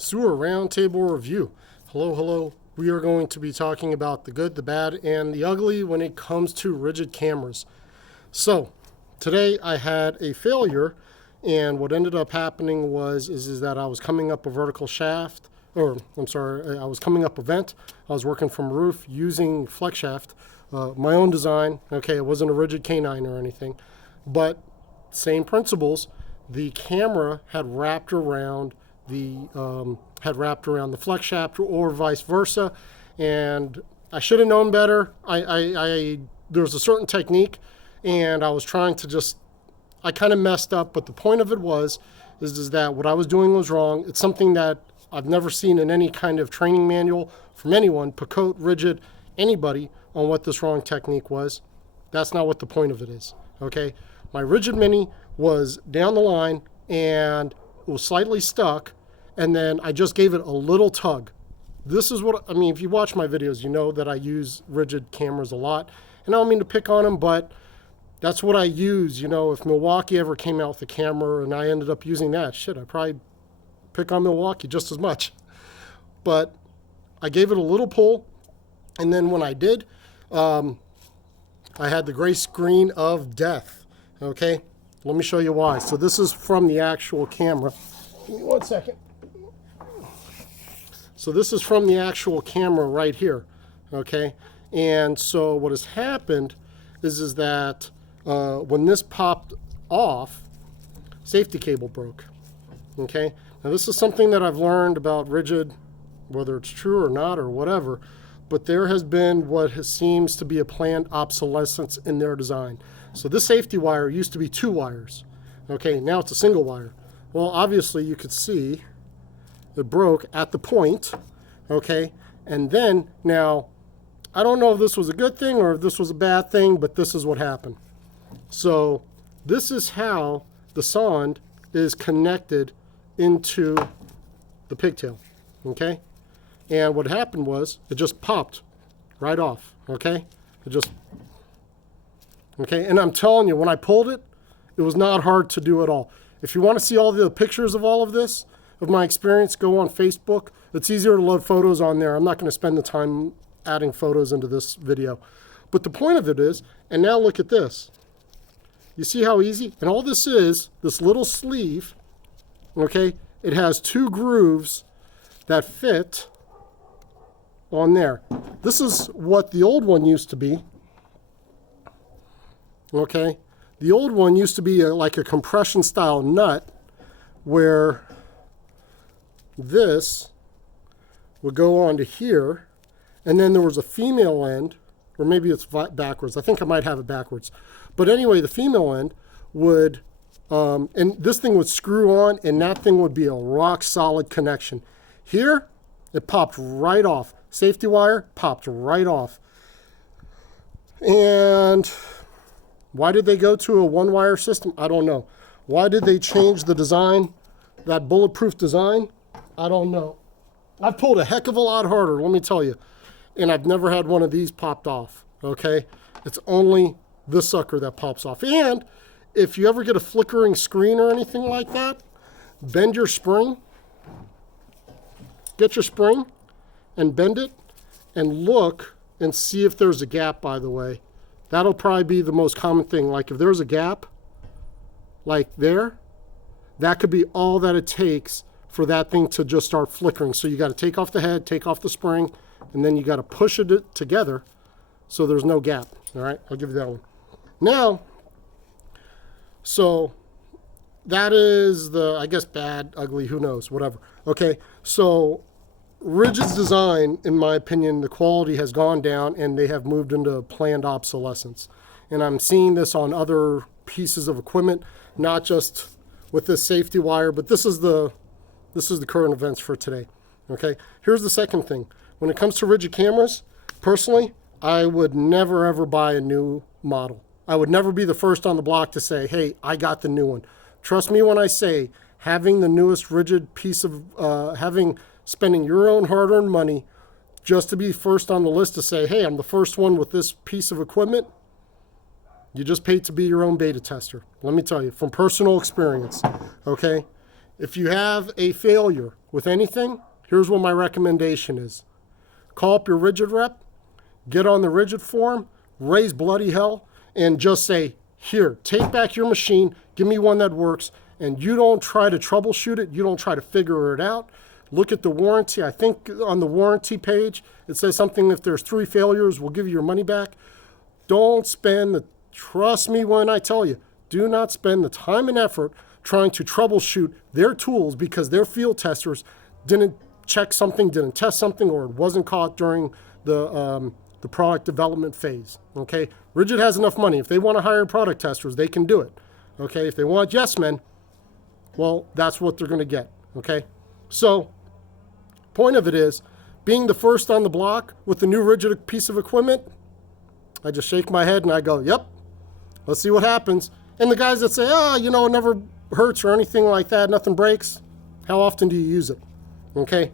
Sewer Roundtable Review. Hello, hello. We are going to be talking about the good, the bad, and the ugly when it comes to Ridgid cameras. So, today I had a failure, and what ended up happening is that I was coming up a vertical shaft, I was coming up a vent. I was working from a roof using flex shaft, my own design. Okay, it wasn't a Ridgid canine or anything, but same principles. The camera had wrapped around the flex shaft or vice versa, and I should have known better. There was a certain technique, and I was trying to I kind of messed up, but the point of it is that what I was doing was wrong. It's something that I've never seen in any kind of training manual from anyone, Pacote, Ridgid, anybody, on what this wrong technique was. That's not what the point of it is, okay? My Ridgid Mini was down the line, and it was slightly stuck, and then I just gave it a little tug. This is what, I mean, if you watch my videos, you know that I use Ridgid cameras a lot, and I don't mean to pick on them, but that's what I use. You know, if Milwaukee ever came out with a camera and I ended up using that, I'd probably pick on Milwaukee just as much. But I gave it a little pull, and then when I did, I had the gray screen of death, okay? Let me show you why. So this is from the actual camera. Give me 1 second. So this is from the actual camera right here, okay? And so what has happened is that when this popped off, safety cable broke, okay? Now this is something that I've learned about Ridgid, whether it's true or not or whatever, but there has been seems to be a planned obsolescence in their design. So this safety wire used to be 2 wires, okay? Now it's a single wire. Well, obviously you could see it broke at the point, okay? And then, now, I don't know if this was a good thing or if this was a bad thing, but this is what happened. So this is how the sonde is connected into the pigtail, okay? And what happened was it just popped right off, okay? Okay, and I'm telling you, when I pulled it, it was not hard to do at all. If you want to see all the pictures of all of this, of my experience, go on Facebook. It's easier to load photos on there. I'm not going to spend the time adding photos into this video. But the point of it is, and now look at this. You see how easy? And all this is, this little sleeve, okay, it has 2 grooves that fit on there. This is what the old one used to be, okay? The old one used to be like a compression style nut where this would go onto here, and then there was a female end, or maybe it's backwards. I think I might have it backwards. But anyway, the female end would, and this thing would screw on, and that thing would be a rock solid connection. Here, it popped right off. Safety wire popped right off. And why did they go to a 1-wire system? I don't know. Why did they change the design, that bulletproof design? I don't know. I've pulled a heck of a lot harder, let me tell you. And I've never had one of these popped off, okay? It's only this sucker that pops off. And if you ever get a flickering screen or anything like that, bend your spring. Get your spring and bend it and look and see if there's a gap, by the way. That'll probably be the most common thing. Like if there's a gap, like there, that could be all that it takes for that thing to just start flickering. So you got to take off the head, take off the spring, and then you got to push it together so there's no gap. All right, I'll give you that one. Now, so that is the, I guess, bad, ugly, who knows, whatever. Okay, so Ridgid's design, in my opinion, the quality has gone down and they have moved into planned obsolescence. And I'm seeing this on other pieces of equipment, not just with this safety wire, but this is the current events for today. Okay, here's the second thing. When it comes to Ridgid cameras, personally, I would never ever buy a new model. I would never be the first on the block to say, hey, I got the new one. Trust me when I say, having the newest Ridgid piece of, spending your own hard-earned money just to be first on the list to say, hey, I'm the first one with this piece of equipment, you just paid to be your own beta tester. Let me tell you, from personal experience, okay? if you have a failure with anything, here's what my recommendation is. Call up your Ridgid rep, get on the Ridgid forum, raise bloody hell, and just say, here, take back your machine, give me one that works, and you don't try to troubleshoot it, you don't try to figure it out. Look at the warranty. I think on the warranty page, it says something, if there's 3 failures, we'll give you your money back. Don't spend the, trust me when I tell you, do not spend the time and effort trying to troubleshoot their tools because their field testers didn't check something, didn't test something, or it wasn't caught during the product development phase, okay? Ridgid has enough money. If they want to hire product testers, they can do it, okay? If they want yes men, well, that's what they're going to get, okay? So, point of it is, being the first on the block with the new Ridgid piece of equipment, I just shake my head and I go, yep, let's see what happens. And the guys that say, oh, you know, it never hurts or anything like that, nothing breaks, how often do you use it, okay?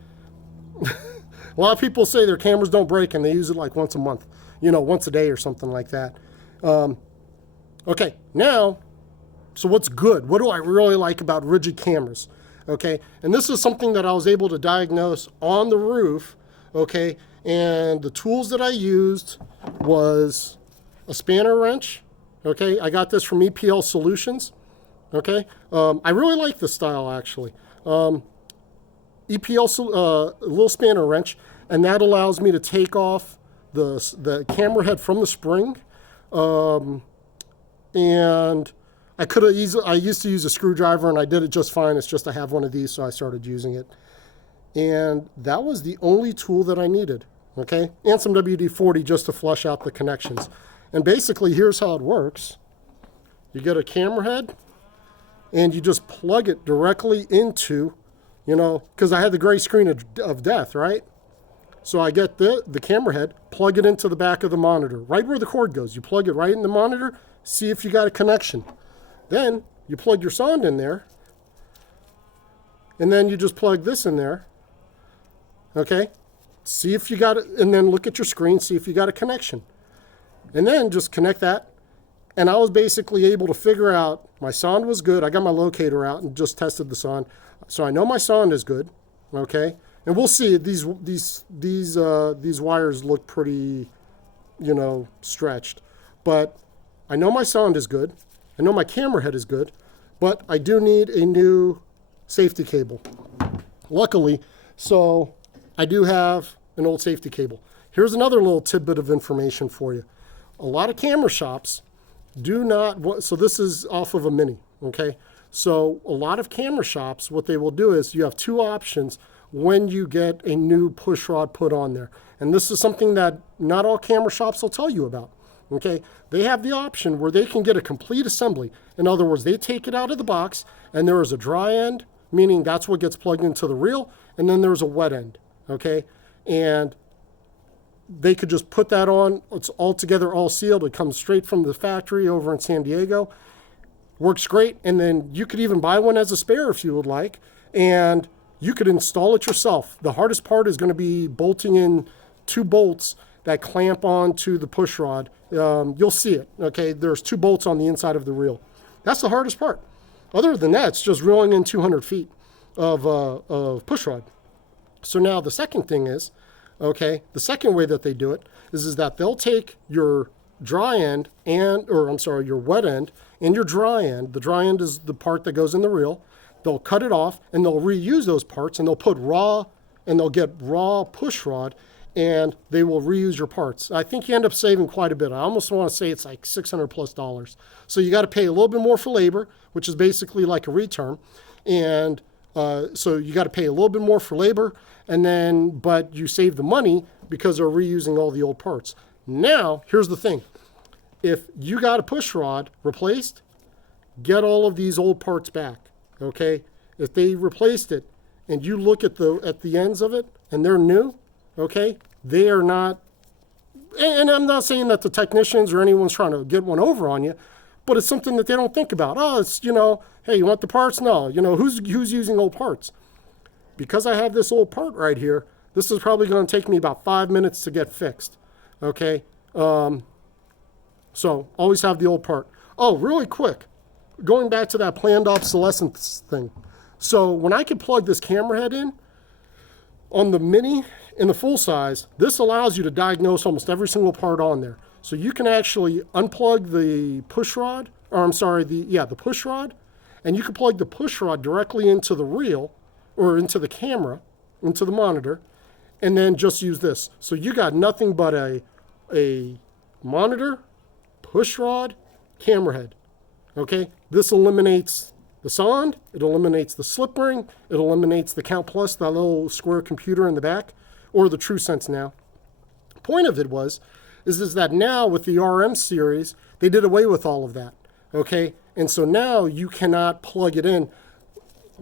A lot of people say their cameras don't break and they use it like once a month, you know, once a day or something like that. Okay, now, so what's good? What do I really like about Ridgid cameras? Okay, and this is something that I was able to diagnose on the roof, okay, and the tools that I used was a spanner wrench, okay, I got this from EPL Solutions, okay, I really like this style actually. EPL, little spanner wrench, and that allows me to take off the camera head from the spring, and I used to use a screwdriver and I did it just fine. It's just I have one of these, so I started using it. And that was the only tool that I needed, okay? And some WD-40 just to flush out the connections. And basically, here's how it works. You get a camera head, and you just plug it directly into, you know, because I had the gray screen of death, right? So I get the camera head, plug it into the back of the monitor, right where the cord goes. You plug it right in the monitor, see if you got a connection. Then you plug your sonde in there, and then you just plug this in there, okay? See if you got it, and then look at your screen, see if you got a connection. And then just connect that, and I was basically able to figure out my sonde was good. I got my locator out and just tested the sonde. So I know my sonde is good, okay? And we'll see, these wires look pretty, you know, stretched. But I know my sonde is good. I know my camera head is good, but I do need a new safety cable. Luckily, so I do have an old safety cable. Here's another little tidbit of information for you. A lot of camera shops do not, so this is off of a Mini, okay? So a lot of camera shops, what they will do is you have 2 options when you get a new push rod put on there. And this is something that not all camera shops will tell you about. Okay, they have the option where they can get a complete assembly. In other words, they take it out of the box and there is a dry end, meaning that's what gets plugged into the reel, and then there's a wet end, okay? And they could just put that on, it's all together, all sealed, it comes straight from the factory over in San Diego. Works great, and then you could even buy one as a spare if you would like, and you could install it yourself. The hardest part is going to be bolting in 2 bolts that clamp onto the push rod. You'll see it, okay? There's 2 bolts on the inside of the reel. That's the hardest part. Other than that, it's just reeling in 200 feet of push rod. So now the second thing is, okay, the second way that they do it is that they'll take your dry end your wet end and your dry end. The dry end is the part that goes in the reel. They'll cut it off and they'll reuse those parts and they'll put they'll get raw push rod, and they will reuse your parts. I think you end up saving quite a bit. I almost want to say it's like $600+. So you got to pay a little bit more for labor, which is basically like a return. And so you got to pay a little bit more for labor, but you save the money because they're reusing all the old parts. Now, here's the thing. If you got a push rod replaced, get all of these old parts back, okay? If they replaced it and you look at the ends of it and they're new, okay, they are not, and I'm not saying that the technicians or anyone's trying to get one over on you, but it's something that they don't think about. Oh, it's, you know, hey, you want the parts? No, you know, who's using old parts? Because I have this old part right here, this is probably going to take me about 5 minutes to get fixed, okay? So always have the old part. Oh, really quick, going back to that planned obsolescence thing, So when I can plug this camera head in on the mini and the full size, this allows you to diagnose almost every single part on there. So you can actually unplug the push rod, or I'm sorry, the push rod, and you can plug the push rod directly into the reel or into the camera, into the monitor, and then just use this. So you got nothing but a monitor, push rod, camera head. Okay, this eliminates the sonde, it eliminates the slip ring, it eliminates the Count Plus, that little square computer in the back, or the TrueSense now. Point of it is that now with the RM series, they did away with all of that. Okay, and so now you cannot plug it in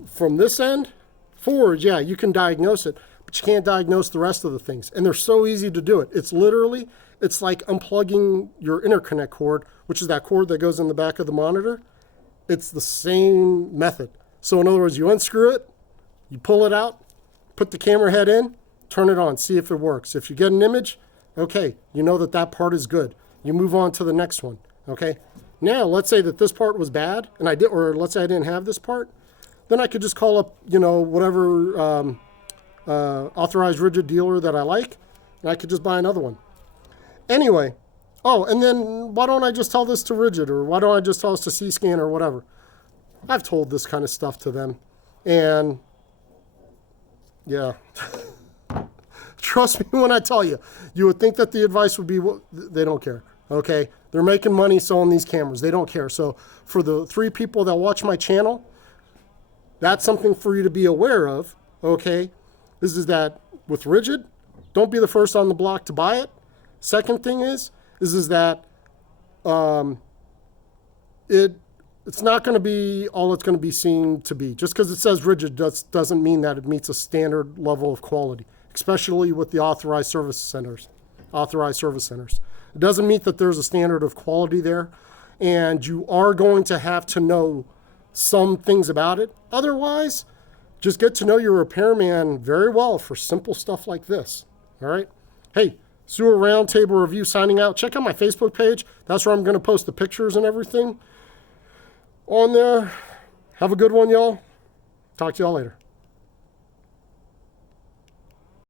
from this end forward. Yeah, you can diagnose it, but you can't diagnose the rest of the things. And they're so easy to do it. It's like unplugging your interconnect cord, which is that cord that goes in the back of the monitor. It's the same method. So in other words, you unscrew it, you pull it out, put the camera head in, turn it on, see if it works. If you get an image, okay, you know that part is good. You move on to the next one, okay? Now, let's say that this part was bad, or let's say I didn't have this part, then I could just call up, whatever authorized Ridgid dealer that I like, and I could just buy another one. Anyway, and then why don't I just tell this to Ridgid, or why don't I just tell this to Seescan or whatever? I've told this kind of stuff to them, and yeah. Trust me when I tell you, you would think that the advice would be, well, they don't care, okay? They're making money selling these cameras. They don't care. So for the 3 people that watch my channel, that's something for you to be aware of, okay? This is that with Ridgid, don't be the first on the block to buy it. Second thing is that it's not going to be all it's going to be seen to be. Just because it says Ridgid doesn't mean that it meets a standard level of quality, especially with the authorized service centers. It doesn't mean that there's a standard of quality there, and you are going to have to know some things about it. Otherwise, just get to know your repairman very well for simple stuff like this. All right? Hey, Sewer Roundtable Review signing out. Check out my Facebook page. That's where I'm going to post the pictures and everything on there. Have a good one, y'all. Talk to y'all later.